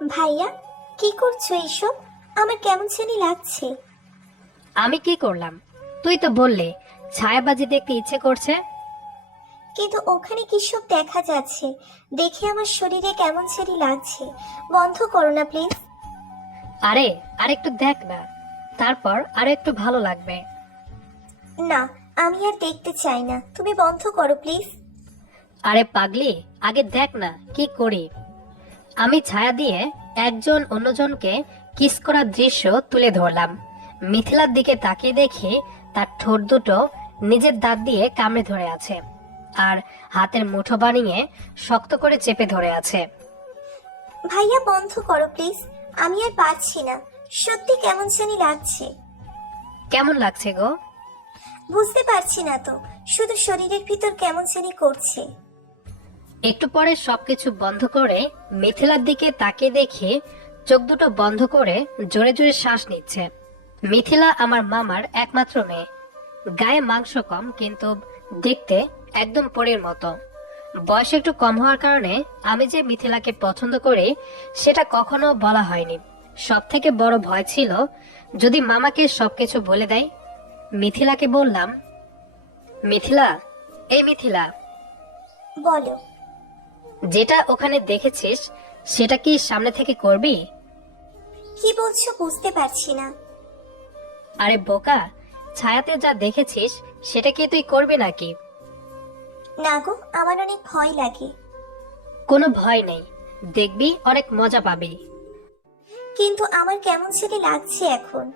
ভাইয়া, কি করছো এইসব? আমার কেমন জানি লাগছে। আমি কি করলাম? তুই তো বললি ছায়াবাজি দেখতে ইচ্ছে করছে। কিন্তু ওখানে কি সব দেখা যাচ্ছে, দেখে আমার শরীরে কেমন জানি লাগছে। বন্ধ করো না প্লিজ। আরে আরেকটু দেখ না, তারপর আরো একটু ভালো লাগবে। না, আমি আর দেখতে চাই না, তুমি বন্ধ করো প্লিজ। আরে পাগলি, আগে দেখ না কি করি। আমি ছায়া দিয়ে একজন অন্যজনকে কিস করার দৃশ্য তুলে ধরলাম। মিথিলার দিকে তাকিয়ে দেখি তার ঠোঁট দুটো নিজের দাঁত দিয়ে কামড়ে ধরে আছে, আর হাতের মুঠো বানিয়ে শক্ত করে চেপে ধরে আছে। ভাইয়া বন্ধ করো প্লিজ, আমি আর পারছি না। সত্যি কেমন জানি লাগছে। কেমন লাগছে গো? বুঝতে পারছি না তো, শুধু শরীরের ভিতর কেমন জানি করছে। একটু পরে সবকিছু বন্ধ করে মিথিলার দিকে তাকিয়ে দেখি চোখ দুটো বন্ধ করে জোরে জোরে শ্বাস নিচ্ছে। মিথিলা আমার মামার একমাত্র মেয়ে। গায়ে মাংস কম, কিন্তু দেখতে একদম পরীর মতো। বয়স একটু কম হওয়ার কারণে আমি যে মিথিলাকে পছন্দ করি সেটা কখনো বলা হয়নি। সব থেকে বড় ভয় ছিল যদি মামাকে সবকিছু বলে দেয়। মিথিলাকে বললাম, মিথিলা, এই মিথিলা, বলো। যেটা ওখানে দেখেছিস সেটা কি সামনে থেকে করবি? কি বলছো বুঝতে পারছি না। আরে বোকা, ছায়াতে যা দেখেছিস সেটা কি তুই করবি নাকি? না গো, আমার অনেক ভয় লাগে। কোনো ভয় নেই, দেখবি অনেক মজা পাবি। কিন্তু আমার কেমন জানি লাগছে এখন।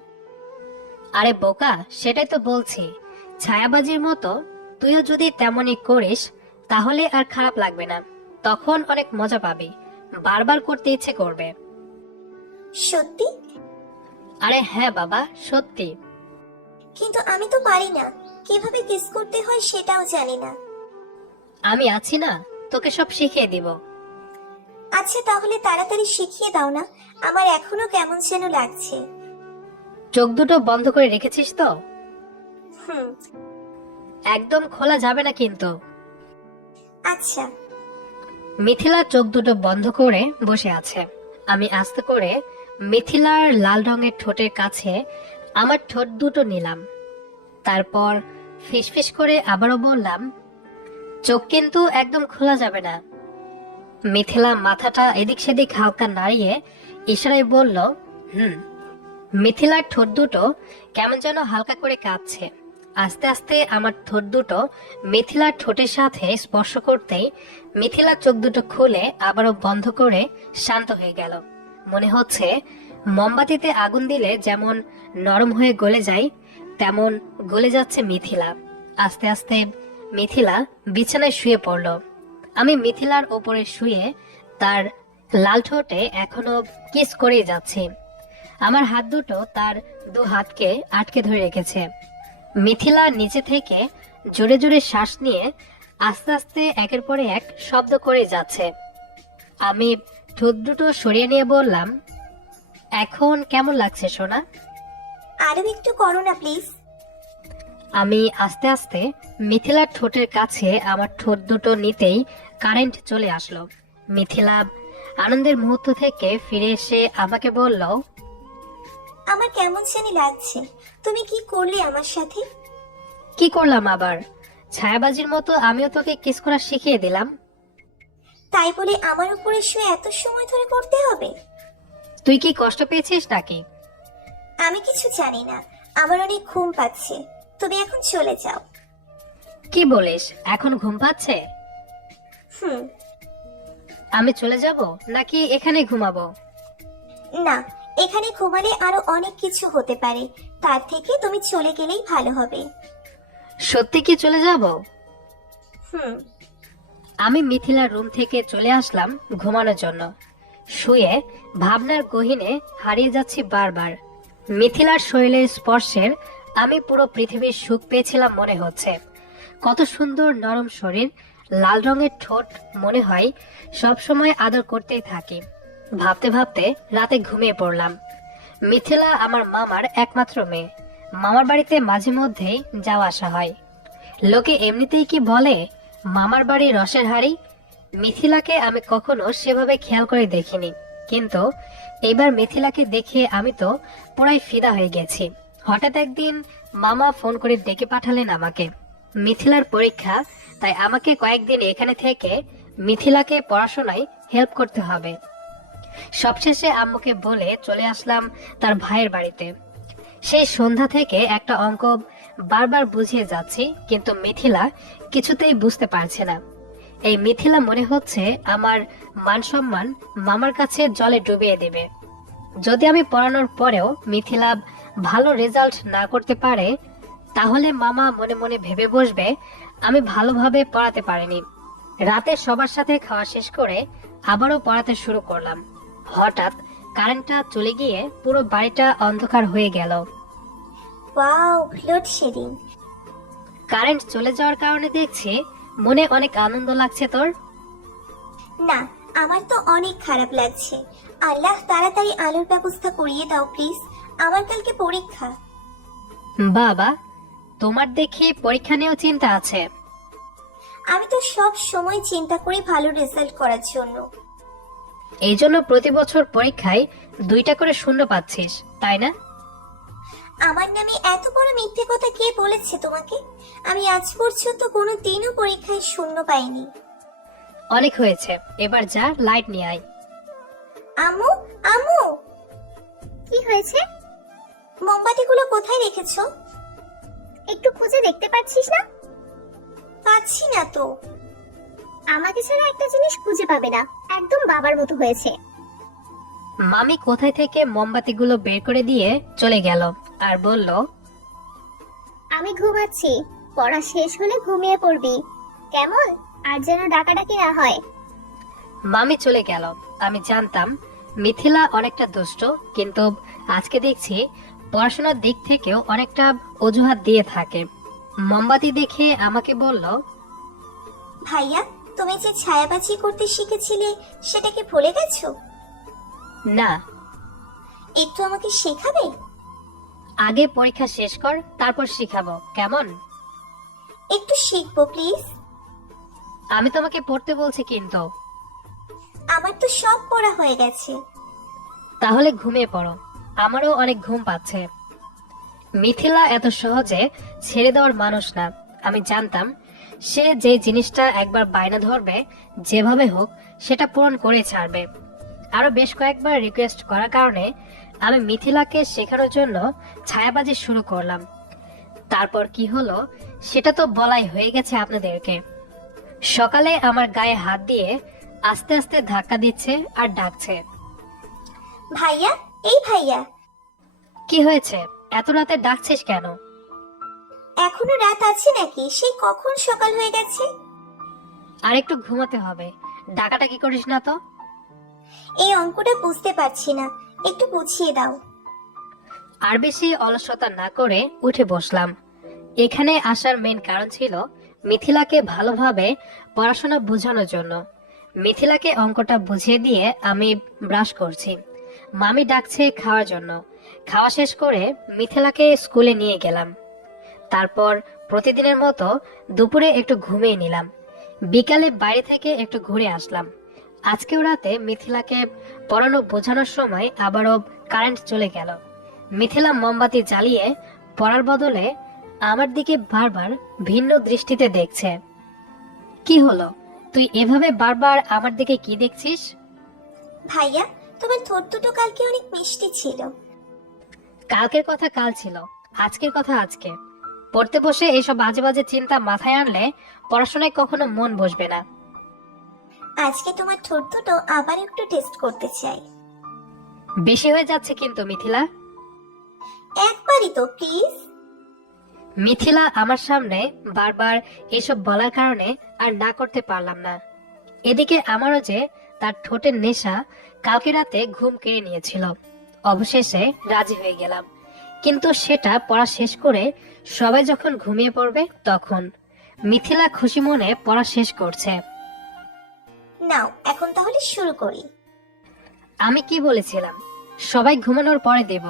আরে বোকা, সেটাই তো বলছি। ছায়াবাজির মতো তুইও যদি তেমনই করিস তাহলে আর খারাপ লাগবে না, তখন অনেক মজা পাবি, বারবার করতে ইচ্ছে করবে। সত্যি? আরে হ্যাঁ বাবা, সত্যি। কিন্তু আমি তো পারি না, কিভাবে কিস করতে হয় সেটাও জানি না। আমি আছি না, তোকে সব শিখিয়ে দিব। আচ্ছা তাহলে তাড়াতাড়ি শিখিয়ে দাও না, আমার এখনো কেমন যেন লাগছে। চোখ দুটো বন্ধ করে রেখেছিস তো? হুম। একদম খোলা যাবে না কিন্তু। আচ্ছা। মিথিলা চোখ দুটো বন্ধ করে বসে আছে। আমি আস্তে করে মিথিলার লাল রঙের ঠোঁটের কাছে আমার ঠোঁট দুটো নিলাম। তারপর ফিসফিস করে আবারও বললাম, চোখ কিন্তু একদম খোলা যাবে না। মিথিলা মাথাটা এদিক সেদিক হালকা নাড়িয়ে ইশারায় বলল, হুম। মিথিলার ঠোঁট দুটো কেমন যেন হালকা করে কাঁপছে। আস্তে আস্তে আমার ঠোঁট দুটো মিথিলার ঠোঁটের সাথে স্পর্শ করতেই মিথিলার চোখ দুটো খুলে আবারও বন্ধ করে শান্ত হয়ে গেল। মনে হচ্ছে মোমবাতিতে আগুন দিলে যেমন নরম হয়ে গলে যায়, তেমন গলে যাচ্ছে মিথিলা। আস্তে আস্তে মিথিলা বিছানায় শুয়ে পড়ল। আমি মিথিলার ওপরে শুয়ে তার লাল ঠোঁটে এখনো কিস করেই যাচ্ছি। আমার হাত দুটো তার দু হাতকে আটকে ধরে রেখেছে। মিথিলা নিচে থেকে জোরে জোরে শ্বাস নিয়ে আস্তে আস্তে একের পরে এক শব্দ করে যাচ্ছে। আমি ঠোঁট দুটো সরিয়ে নিয়ে বললাম, এখন কেমন লাগছে সোনা? আরো একটু করো না প্লিজ। আমি আস্তে আস্তে মিথিলার ঠোঁটের কাছে আমার ঠোঁট দুটো নিতেই কারেন্ট চলে আসলো। মিথিলা আনন্দের মুহূর্ত থেকে ফিরে এসে আমাকে বলল, আমার কেমন জানি লাগছে। তুমি কি করলে আমার সাথে? কি করলাম আবার? ছায়াবাজির মতো আমিও তোকে কিস করা শিখিয়ে দিলাম। তাই বলে আমার উপরে শুয়ে এত সময় ধরে করতে হবে? তুই কি কষ্ট পেয়েছিস নাকি? আমি কিছু জানি না, আমার অনেক ঘুম পাচ্ছে। তুমি এখন চলে যাও। কি বলিস, এখন ঘুম পাচ্ছে? হুম। আমি চলে যাব নাকি এখানে ঘুমাবো? না, এখানে ঘুমালে আরো অনেক কিছু হতে পারে, তার থেকে তুমি চলে গেলেই ভালো হবে। সত্যি কি চলে যাব? হুম। আমি মিথিলার রুম থেকে চলে আসলাম ঘুমানোর জন্য। শুয়ে ভাবনার গহীনে হারিয়ে যাচ্ছি বারবার। মিথিলার শরীরের স্পর্শের আমি পুরো পৃথিবীর সুখ পেয়েছিলাম মনে হচ্ছে। কত সুন্দর নরম শরীর, লাল রঙের ঠোঁট, মনে হয় সব সময় আদর করতেই থাকি। ভাবতে ভাবতে রাতে ঘুমিয়ে পড়লাম। মিথিলা আমার মামার একমাত্র মেয়ে। মামার বাড়িতে মাঝে মধ্যেই যাওয়া আসা হয়। লোকে এমনিতেই কি বলে, মামার বাড়ি রসের হাড়ি। মিথিলাকে আমি কখনো সেভাবে খেয়াল করে দেখিনি, কিন্তু এবার মিথিলাকে দেখে আমি তো পুরাই ফিদা হয়ে গেছি। হঠাৎ একদিন মামা ফোন করে ডেকে পাঠালেন আমাকে। মিথিলার পরীক্ষা, তাই আমাকে কয়েকদিন এখানে থেকে মিথিলাকে পড়াশোনায় হেল্প করতে হবে। সবশেষে আম্মুকে বলে চলে আসলাম তার ভাইয়ের বাড়িতে। সেই সন্ধ্যা থেকে একটা অঙ্ক বারবার বুঝিয়ে যাচ্ছি, কিন্তু মিথিলা কিছুতেই বুঝতে পারছে না। এই মিথিলা মনে হচ্ছে আমার মান সম্মান মামার কাছে জলে ডুবিয়ে দেবে। যদি আমি পড়ানোর পরেও মিথিলা ভালো রেজাল্ট না করতে পারে, তাহলে মামা মনে মনে ভেবে বসবে আমি ভালোভাবে পড়াতে পারিনি। রাতে সবার সাথে খাওয়া শেষ করে আবারও পড়াতে শুরু করলাম। হঠাৎ কারেন্টটা চলে গিয়ে পুরো বাড়িটা অন্ধকার হয়ে গেল। Wow, load shedding. কারেন্ট চলে যাওয়ার কারণে দেখছি মনে অনেক আনন্দ লাগছে তোর। না, আমার তো অনেক খারাপ লাগছে। আল্লাহ তাড়াতাড়ি আলোর ব্যবস্থা করিয়ে দাও প্লিজ, আমার কালকে পরীক্ষা। বাবা, তোমার দেখি পরীক্ষা নিয়েও চিন্তা আছে। আমি তো সব সময় চিন্তা করি ভালো রেজাল্ট করার জন্য। এই জন্য প্রতি বছর পরীক্ষায় 2টা করে শূন্য পাচ্ছিস, তাই না? আমার নামে এত বড় মিথ্যে কথা কে বলেছে তোমাকে? আমি আজ পর্যন্ত কোনো দিনও পরীক্ষায় শূন্য পাইনি। অনেক হয়েছে, এবার যা লাইট নিয়ে আয়। আম্মু, আম্মু, কি হয়েছে? মোমবাতিগুলো কোথায় রেখেছো? একটু খুঁজে দেখতে পাচ্ছিস না? পাচ্ছি না তো। আমাকে ছাড়া একটা জিনিস খুঁজে পাবে না, একদম বাবার মতো হয়েছে। মামি কোথায় থেকে মোমবাতিগুলো বের করে দিয়ে চলে গেল আর বলল, আমি ঘুমাচ্ছি, পড়া শেষ হলে ঘুমিয়ে পড়বি কেমন? আর যেন ডাকাডাকি না হয়। মামি চলে গেল। আমি জানতাম মিথিলা অনেকটা দুষ্ট, কিন্তু আজকে দেখছি পড়াশোনার দিক থেকেও অনেকটা অজুহাত দিয়ে থাকে। মোমবাতি দেখে আমাকে বলল, ভাইয়া, তুমি যে ছায়াবাজি করতে শিখেছিলে সেটা কি ভুলে গেছো? না, একটু আমাকে শেখাবে? আগে পরীক্ষা শেষ কর, তারপর শিখাবো, কেমন? একটু শিখবো প্লিজ। আমি তোমাকে পড়তে বলছি কিন্তু। আমার তো সব পড়া হয়ে গেছে। তাহলে ঘুমিয়ে পড়ো, আমারও অনেক ঘুম পাচ্ছে। মিথিলা এত সহজে ছেড়ে দেওয়ার মানুষ না। আমি জানতাম সে যে জিনিসটা একবার বায়না ধরবে, যেভাবে হোক সেটা পূরণ করে ছাড়বে। আরো বেশ কয়েকবার রিকোয়েস্ট করার কারণে আমি মিথিলাকে শেখানোর জন্য ছায়াবাজি শুরু করলাম। তারপর কি হলো সেটা তো বলাই হয়ে গেছে আপনাদেরকে। সকালে আমার গায়ে হাত দিয়ে আস্তে আস্তে ধাক্কা দিচ্ছে আর ডাকছে, ভাইয়া, এই ভাইয়া। কি হয়েছে? এত রাতে ডাকছিস কেন? এখনো রাত আছে নাকি? সেই কখন সকাল হয়ে গেছে। আর একটু ঘুমাতে হবে, ডাকাটা কি করিস না তো। এই অঙ্কটা বুঝতে পারছি না, একটু বুঝিয়ে দাও। আর বেশি অলসতা না করে উঠে বসলাম। এখানে আসার মেন কারণ ছিল মিথিলাকে ভালোভাবে পড়াশোনা বোঝানোর জন্য। মিথিলাকে অঙ্কটা বুঝিয়ে দিয়ে আমি ব্রাশ করছি। মামি ডাকছে খাওয়ার জন্য। খাওয়া শেষ করে মিথিলাকে স্কুলে নিয়ে গেলাম। তারপর প্রতিদিনের মতো দুপুরে একটু ঘুমিয়ে নিলাম। বিকালে বাইরে থেকে একটু ঘুরে আসলাম। আজকেও রাতে মিথিলাকে পড়ানো বোঝানোর সময় আবারও কারেন্ট চলে গেল। মিথিলা মোমবাতি জ্বালিয়ে পড়ার বদলে আমার দিকে বারবার ভিন্ন দৃষ্টিতে দেখছে। কি হলো, তুই এভাবে বারবার আমার দিকে কি দেখছিস? ভাইয়া, তোমার ঠোঁট দুটো কালকে অনেক মিষ্টি ছিল। কালকের কথা কাল ছিল, আজকের কথা আজকে। পড়তে বসে এসব বাজে বাজে চিন্তা মাথায় আনলে পড়াশোনায় কখনো মন বসবে না। আজকে তোমার ঠোঁট দুটো আবার একটু টেস্ট করতে চাই। বেশি হয়ে যাচ্ছে কিন্তু মিথিলা। একবারই তো প্লিজ। মিথিলা আমার সামনে বারবার এসব বলার কারণে আর না করতে পারলাম না। এদিকে আমারও যে তার ঠোঁটের নেশা কালকে রাতে ঘুম কেড়ে নিয়েছিল। অবশেষে রাজি হয়ে গেলাম, কিন্তু সেটা পড়া শেষ করে সবাই যখন ঘুমিয়ে পড়বে তখন। মিথিলা খুশি মনে পড়া শেষ করছে। নাও, এখন তাহলে শুরু করি। আমি কি বলেছিলাম সবাই ঘুমানোর পরে দেব?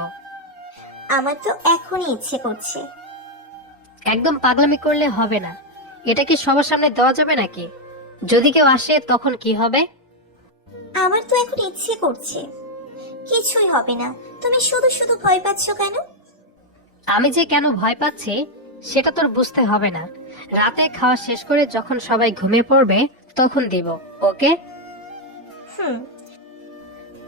আমার তো এখনই ইচ্ছে করছে। একদম পাগলামি করলে হবে না। এটা কি সবার সামনে দেওয়া যাবে নাকি? যদি কেউ আসে তখন কি হবে? আমার তো এখন ইচ্ছে করছে। কিছুই হবে না, তুমি শুধু শুধু ভয় পাচ্ছ কেন? আমি যে কেন ভয় পাচ্ছি সেটা তোর বুঝতে হবে না। রাতে খাওয়া শেষ করে যখন সবাই ঘুমিয়ে পড়বে তখন দিব, ওকে? হুম।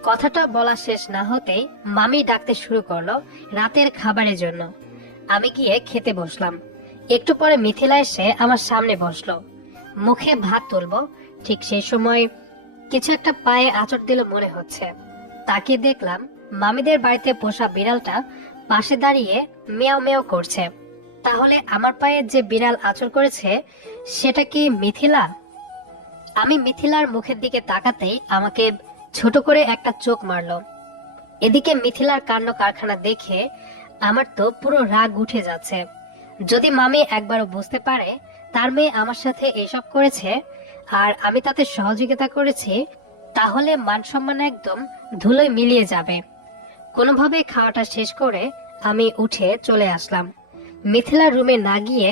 কথাটা বলা শেষ না হতেই মামি ডাকতে শুরু করলো রাতের খাবারের জন্য। আমি গিয়ে খেতে বসলাম। একটু পরে মিথিলা এসে আমার সামনে বসলো। মুখে ভাত তুলবো, ঠিক সেই সময় কিছু একটা পায়ে আঁচড় দিল মনে হচ্ছে। তাকে দেখলাম মামিদের বাড়িতে পোষা বিড়ালটা পাশে দাঁড়িয়ে মেয়াও মেয়াও করছে। তাহলে আমার পায়ে যে বিড়াল আঁচড় করেছে সেটা কি মিথিলা? আমি মিথিলার মুখের দিকে তাকাতেই আমাকে ছোট করে একটা চোখ মারলো। এদিকে মিথিলার কাণ্ড কারখানা দেখে আমার তো পুরো রাগ উঠে যাচ্ছে। যদি মামি একবারও বুঝতে পারে তার মেয়ে আমার সাথে এসব করেছে আর আমি তাতে সহযোগিতা করেছি, তাহলে মান সম্মান একদম ধুলোয় মিলিয়ে যাবে। কোনোভাবে খাওয়াটা শেষ করে আমি উঠে চলে আসলাম। মিথিলার রুমে না গিয়ে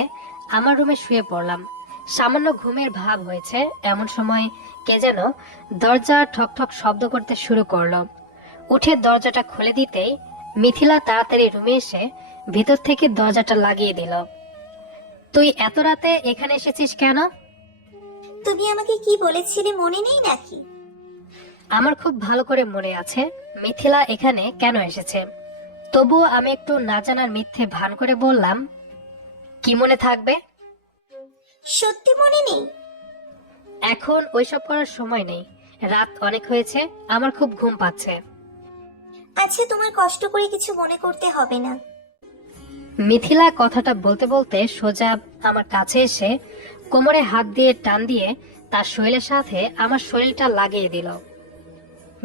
আমার রুমে শুয়ে পড়লাম। সামান্য ঘুমের ভাব হয়েছে এমন সময় কে যেন দরজা ঠকঠক শব্দ করতে শুরু করলো। উঠে দরজাটা খুলে দিতেই মিথিলা তাড়াতাড়ি রুমে এসে ভিতর থেকে দরজাটা লাগিয়ে দিল। তুই এত রাতে এখানে এসেছিস কেন? তুমি আমাকে কি বলেছিলে মনে নেই নাকি? আমার খুব ভালো করে মনে আছে মিথিলা এখানে কেন এসেছে। তবুও আমি একটু না জানার মিথ্যে ভান করে বললাম, কি মনে থাকবে? সত্যি মনে নেই? এখন ওইসব করার সময় নেই, রাত অনেক হয়েছে, আমার খুব ঘুম পাচ্ছে। আচ্ছা, তোমার কষ্ট করে কিছু মনে করতে হবে না। মিথিলা কথাটা বলতে বলতে সোজা আমার কাছে এসে কোমরে হাত দিয়ে টান দিয়ে তার শরীরের সাথে আমার শরীরটা লাগিয়ে দিল।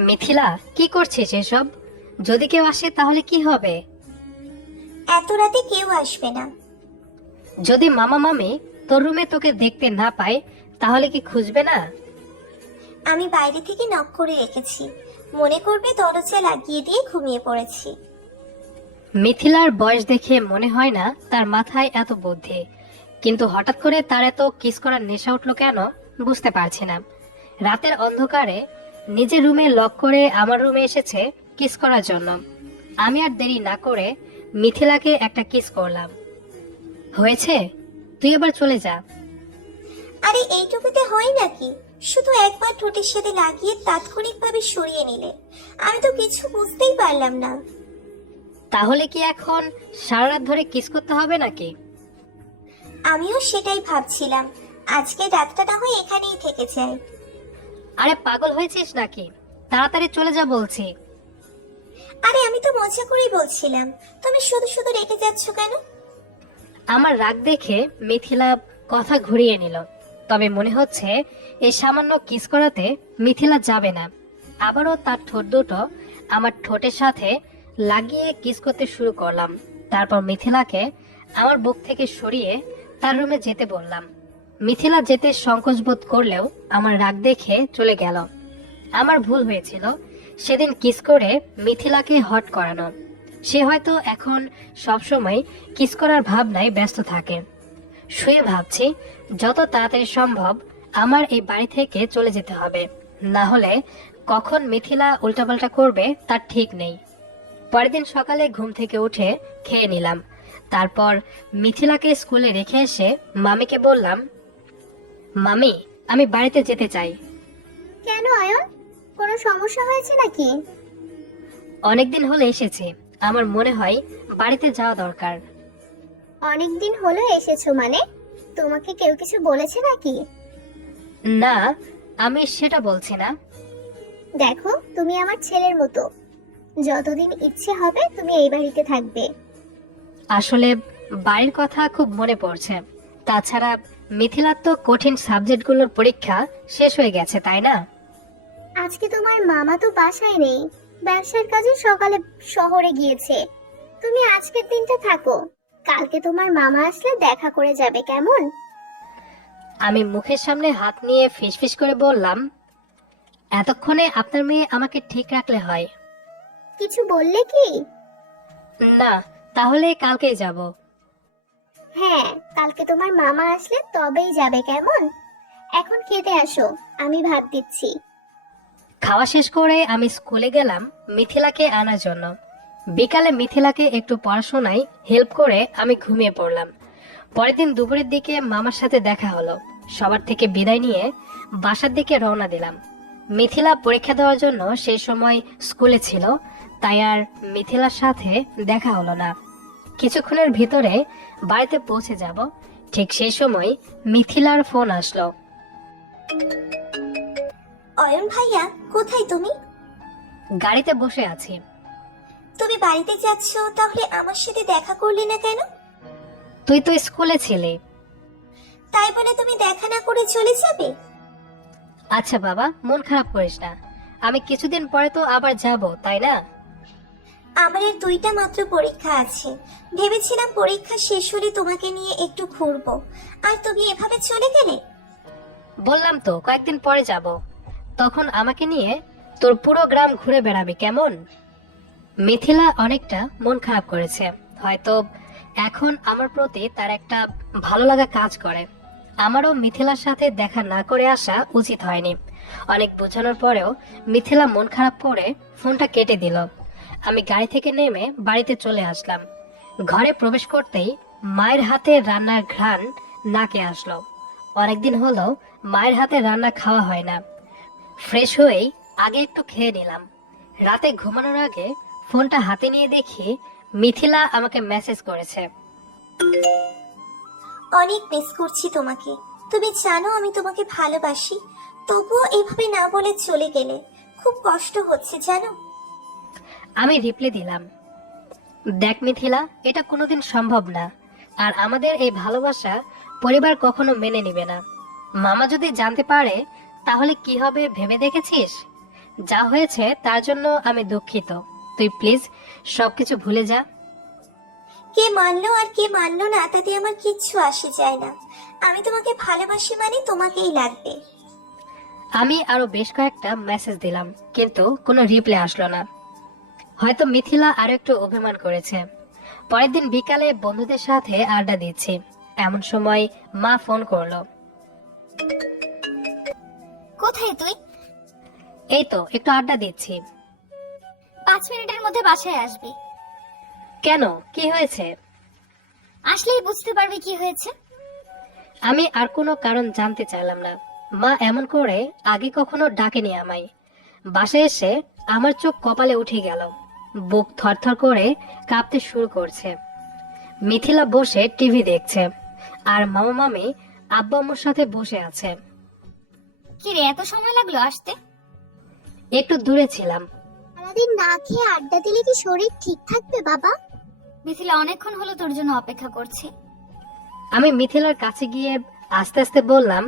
মিথিলা, কি করছিস এসব? যদি কেউ আসে তাহলে কি হবে? এত রাতে কেউ আসবে না। যদি মামা মামি তোর রুমে তোকে দেখতে না পায় তাহলে কি খুঁজবে না? আমি বাইরে থেকে নক করে রেখেছি, মনে করবে দরজা লাগিয়ে দিয়ে ঘুমিয়ে পড়েছি। মিথিলার বয়স দেখে মনে হয় না তার মাথায় এত বুদ্ধি, কিন্তু হঠাৎ করে তার এত কিস করার নেশা উঠলো কেন বুঝতে পারছি না। রাতের অন্ধকারে নিজের রুমে লক করে আমার রুমে এসেছে কিস করার জন্য। আমি আর দেরি না করে মিথিলাকে একটা কিস করলাম। হয়েছে, তুই এবার চলে যা। আরে এইটুকুতে হয় নাকি? শুধু একবার ঠোঁটের সাথে লাগিয়ে তাৎক্ষণিকভাবে সরিয়ে নিলে। আমি তো কিছু বুঝতেই পারলাম না। তাহলে কি এখন সারা রাত ধরে কিস করতে হবে নাকি? আমিও সেটাই ভাবছিলাম, আজকে রাতটা না হয় এখানেই থেকে যাই। আরে পাগল হয়েছিস নাকি? তাড়াতাড়ি চলে যা বলছি। আরে আমি তো মজা করেই বলছিলাম, তুমি শুধু শুধু রেগে যাচ্ছ কেন? আমার রাগ দেখে মিথিলা কথা ঘুরিয়ে নিল। তবে মনে হচ্ছে এই সামান্য কিস করাতে মিথিলা যাবে না। আবারও তার ঠোঁট দুটো আমার ঠোঁটের সাথে লাগিয়ে কিস করতে শুরু করলাম। তারপর মিথিলাকে আমার বুক থেকে সরিয়ে তার রুমে যেতে বললাম। মিথিলা যেতে সংকোচ বোধ করলেও আমার রাগ দেখে চলে গেল। আমার ভুল হয়েছিল সেদিন কিস করে মিথিলাকে হট করানো। সে হয়তো এখন সবসময় কিস করার ভাবনায় ব্যস্ত থাকে। শুয়ে ভাবছি যত তাড়াতাড়ি সম্ভব আমার এই বাড়ি থেকে চলে যেতে হবে, না হলে কখন মিথিলা উল্টাপাল্টা করবে তার ঠিক নেই। পরের দিন সকালে ঘুম থেকে উঠে খেয়ে নিলাম। তারপর মিথিলাকে স্কুলে রেখে এসে মামিকে বললাম, মামি, আমি বাড়িতে যেতে চাই। কেন আয়ন, কোনো সমস্যা হয়েছে নাকি? অনেকদিন হলে এসেছি, আমার মনে হয় বাড়িতে যাওয়া দরকার। অনেকদিন হলো এসেছো মানে? তোমাকে কেউ কিছু বলেছে নাকি? না, আমি সেটা বলছি না। দেখো, তুমি আমার ছেলের মতো, যতদিন ইচ্ছে হবে তুমি এই বাড়িতে থাকবে। আসলে বাড়ির কথা খুব মনে পড়ছে। তাছাড়া মিথিলার তো কঠিন সাবজেক্টগুলোর পরীক্ষা শেষ হয়ে গেছে, তাই না? আজকে তোমার মামা তো বাসায় নেই, ব্যবসার কাজে সকালে শহরে গিয়েছে। তুমি আজকের দিনটা থাকো, কালকে তোমার মামা আসলে দেখা করে যাবে, কেমন? আমি মুখের সামনে হাত নিয়ে ফিসফিস করে বললাম, এতক্ষণে আপনার মেয়ে আমাকে ঠিক রাখলে হয়। কিছু বললে কি? না, তাহলে কালকেই যাব। হ্যাঁ, কালকে তোমার মামা আসলে তবেই যাবে, কেমন? এখন খেতে আসো, আমি ভাত দিচ্ছি। খাওয়া শেষ করে আমি স্কুলে গেলাম মিথিলাকে আনার জন্য। বিকালে মিথিলাকে একটু পড়াশোনায় হেল্প করে আমি ঘুমিয়ে পড়লাম। পরের দিন দুপুরের দিকে মামার সাথে দেখা হলো। সবার থেকে বিদায় নিয়ে বাসার দিকে রওনা দিলাম। মিথিলা পরীক্ষা দেওয়ার জন্য সেই সময় স্কুলে ছিল, তাই আর মিথিলার সাথে দেখা হলো না। কিছুক্ষণের ভিতরে বাড়িতে পৌঁছে যাব, ঠিক সেই সময় মিথিলার ফোন আসলো। অয়ন ভাইয়া, কোথায় তুমি? গাড়িতে বসে আছি। তুমি বাড়িতে যাচ্ছ, তাহলে আমার সাথে দেখা করলে না কেন? তুই তো স্কুলে ছিলি। তাই বলে তুমি দেখা না করে চলে যাবে? আচ্ছা বাবা, মন খারাপ করিস না, আমি কিছুদিন পরে তো আবার যাব, তাই না? আমার এর 2টা মাত্র পরীক্ষা আছে। ভেবেছিলাম পরীক্ষা শেষ হলে তোমাকে নিয়ে একটু ঘুরবো, আর তুমি এভাবে চলে গেলে। বললাম তো কয়েকদিন পরে যাব, তখন আমাকে নিয়ে তোর পুরো গ্রাম ঘুরে বেড়াবি, কেমন? মিথিলা অনেকটা মন খারাপ করেছে। হয়তো এখন আমার প্রতি তার একটা ভালো লাগা কাজ করে। আমারও মিথিলার সাথে দেখা না করে আসা উচিত হয়নি। অনেক বোঝানোর পরেও মিথিলা মন খারাপ করে ফোনটা কেটে দিল। আমি গাড়ি থেকে নেমে বাড়িতে চলে আসলাম। ঘরে প্রবেশ করতেই মায়ের হাতে রান্নার ঘ্রাণ নাকে আসলো। অনেকদিন হলো মায়ের হাতে রান্না খাওয়া হয় না। ফ্রেশ হয়েই আগে একটু খেয়ে নিলাম। রাতে ঘুমানোর আগে ফোনটা হাতে নিয়ে দেখি মিথিলা আমাকে মেসেজ করেছে। অনেক মিস করছি তোমাকে। তুমি জানো আমি তোমাকে ভালোবাসি, তবুও এভাবে না বলে চলে গেলে খুব কষ্ট হচ্ছে জানো। আমি রিপ্লাই দিলাম, দেখ মিথিলা, এটা কোনোদিন সম্ভব না, আর আমাদের এই ভালোবাসা পরিবার কখনো মেনে নেবে না। মামা যদি জানতে পারে তাহলে কি হবে ভেবে দেখেছিস? যা হয়েছে তার জন্য আমি দুঃখিত। তুই প্লিজ সবকিছু ভুলে যা। কে মানলো আর কে মানলো না তাতে আমার কিচ্ছু আসে যায় না। আমি তোমাকে ভালোবাসি, মানে তোমাকেই লাগবে। আমি আরো বেশ কয়েকটা মেসেজ দিলাম, কিন্তু কোনো রিপ্লাই আসলো না। হয়তো মিথিলা আরো একটু অভিমান করেছে। পরের দিন বিকালে বন্ধুদের সাথে আড্ডা দিচ্ছি, এমন সময় মা ফোন করলো। কোথায় তুই? এই তো একটু আড্ডা দিচ্ছি। 5 মিনিটের মধ্যে বাসায় আসবি। কেন, কি হয়েছে? আসলেই বুঝতে পারবি কি হয়েছে। আমি আর কোনো কারণ জানতে চাইলাম না। মা এমন করে আগে কখনো ডাকেনি আমায়। বাসায় এসে আমার চোখ কপালে উঠে গেল, বুক থরথর করে কাঁপতে শুরু করছে। মিথিলা বসে টিভি দেখছে, আর মামা মামি আব্বা আম্মুর সাথে বসে আছে। কি রে, এত সময় লাগলো আসতে? একটু দূরে ছিলাম। সারাদিন না খেয়ে আড্ডা দিলে কি শরীর ঠিক থাকবে বাবা? মিথিলা অনেকক্ষণ হলো তোর জন্য অপেক্ষা করছে। আমি মিথিলার কাছে গিয়ে আস্তে আস্তে বললাম,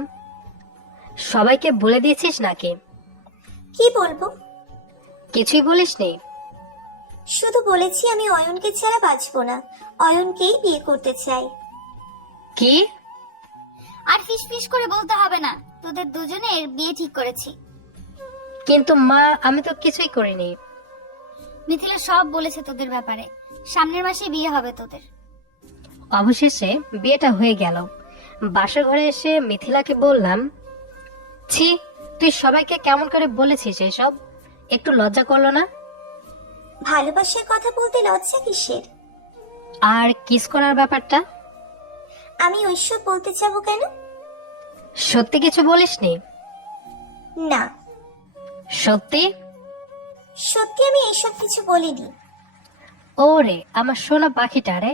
সবাইকে বলে দিয়েছিস নাকি? কি বলবো? কিছুই বলিসনি? শুধু বলেছি আমি অয়নকে ছাড়া বাঁচবো না, অয়নকেই বিয়ে করতে চাই। কি? আর ফিসফিস করে বলতে হবে না, তোদের দুজনের বিয়ে ঠিক করেছি। কিন্তু মা, আমি তো কিছুই করিনি। মিথিলা সব বলেছে তোদের ব্যাপারে, সামনের মাসে বিয়ে হবে তোদের। অবশেষে বিয়েটা হয়ে গেল। বাসা ঘরে এসে মিথিলাকে বললাম, ছি, তুই সবাইকে কেমন করে বলেছিস এসব? একটু লজ্জা করলো না? ভালোবাসার কথা বলতে লজ্জা কিসের? আর কিস করার ব্যাপারটা? আমি ওইসব বলতে যাবো কেন? সত্যি কিছু বলিসনি? না, সত্যি? সত্যি আমি এসব কিছু বলিনি। ওরে আমার সোনা পাখিটারে।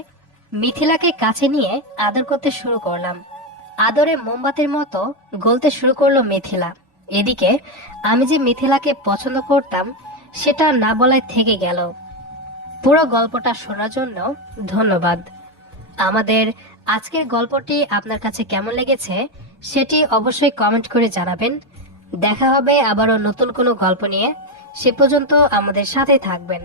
মিথিলাকে কাছে নিয়ে আদর করতে শুরু করলাম। আদরে মোমবাতির মতো গলতে শুরু করলো মিথিলা। এদিকে আমি যে মিথিলাকে পছন্দ করতাম সেটা না বলায় থেকে গেল। পুরো গল্পটা শোনার জন্য ধন্যবাদ। আমাদের আজকের গল্পটি আপনার কাছে কেমন লেগেছে সেটি অবশ্যই কমেন্ট করে জানাবেন। দেখা হবে আবারও নতুন কোনো গল্প নিয়ে। সে পর্যন্ত আমাদের সাথেই থাকবেন।